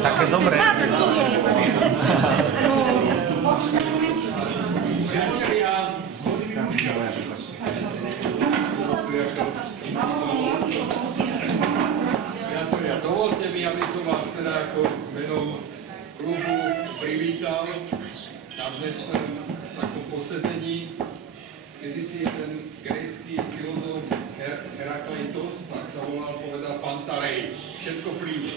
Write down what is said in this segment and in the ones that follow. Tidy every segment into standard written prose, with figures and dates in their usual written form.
Také dobré. Dovolte mi, aby som vás teda ako menom klubu privítal na dnešnom takom posezení. Kedysi ten grécky filozof Herakleitos, tak sa volal, povedal Pantarej, všetko príde.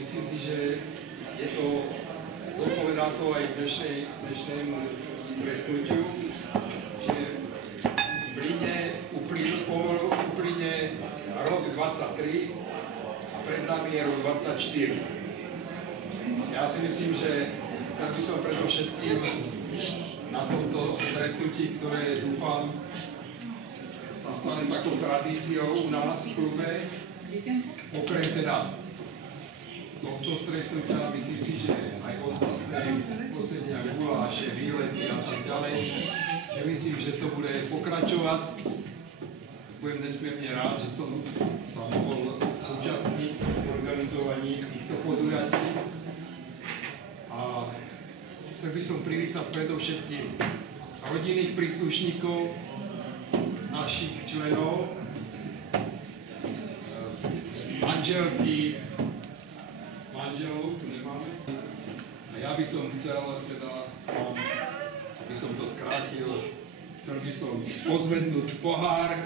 Myslím si, že je to, zodpovedá to aj dnešnému stretnutiu, že v Brine uplyne rok 23 a pred nami je rok 24. Ja si myslím, že chcel by som predovšetkým na tomto stretnutí, ktoré dúfam sa stane takou tradíciou u nás v klube, okrem teda tohto stretnutia, myslím si, že aj ostatné poslednia guláše, výlety a tak ďalej, že myslím, že to bude pokračovať. Budem nesmierne rád, že som sa mohol zúčastniť v organizovaní týchto podujatí. A chcel by som privítať predovšetkým rodinných príslušníkov, našich členov, manželky, manželov, tu nemáme. A ja by som chcel teda, aby som to skrátil, chcel by som pozvednúť pohár,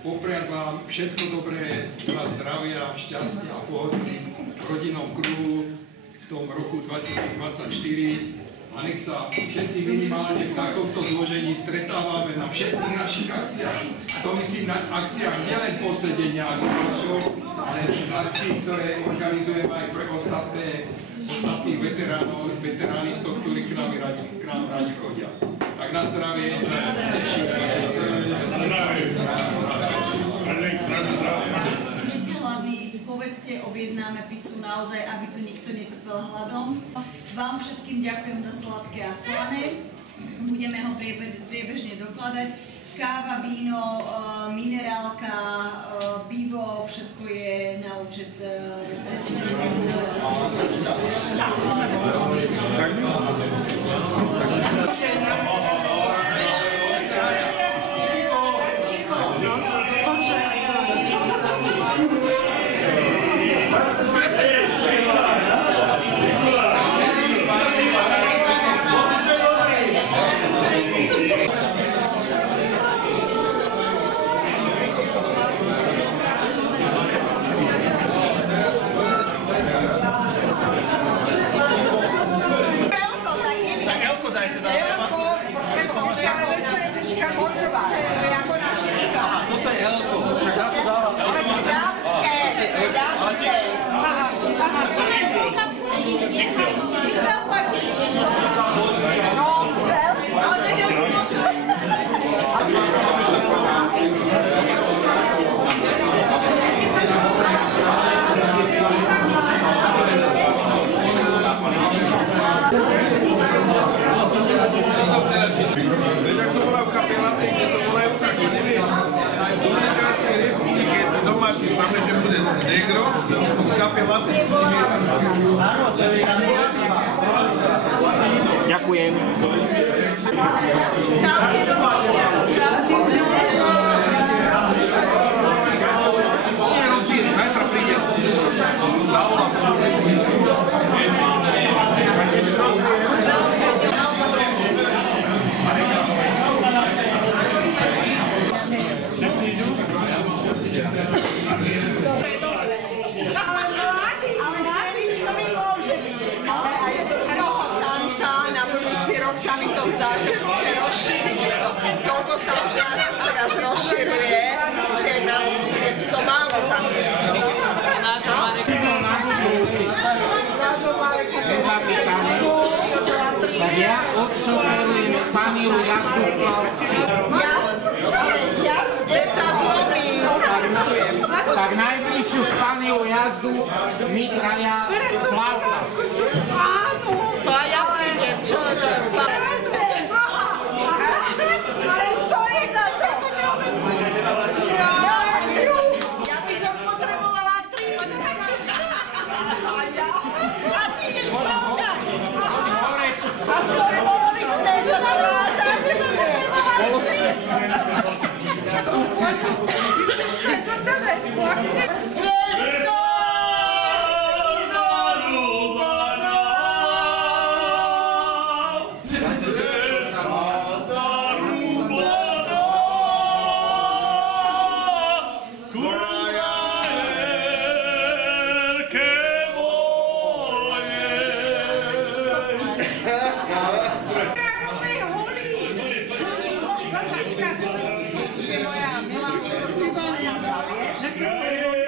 popriať vám všetko dobré, veľa zdravia, šťastia a pohody v rodinnom kruhu v tom roku 2024 a nech sa všetci minimálne v takomto zložení stretávame na všetkých našich akciách. To myslím na akciách nielen posedenia ako našov, ale akcií, ktoré organizujeme aj pre ostatných veteránistov, ktorí k nám radi chodia. Tak na zdravie, teším sa, že ste povedzte, objednáme pizzu naozaj, aby tu nikto netrpel hladom. Vám všetkým ďakujem za sladké a slané. Budeme ho priebežne dokladať. Káva, víno, minerálka, pivo, všetko je na účet. Ďakujem. Sa mi to zdá, že musíme rozšíriť, toľko sa už teraz rozširuje, že nám je to málo tam. Tak ja odšoferujem Spaniu jazdu v plavke. Keď sa zlomí. Tak najbližšiu Spaniu jazdu my traja plavka. Áno, to aj ja prídem, čo za... Ale stojí za to! To samé spláchne. Moja milá, na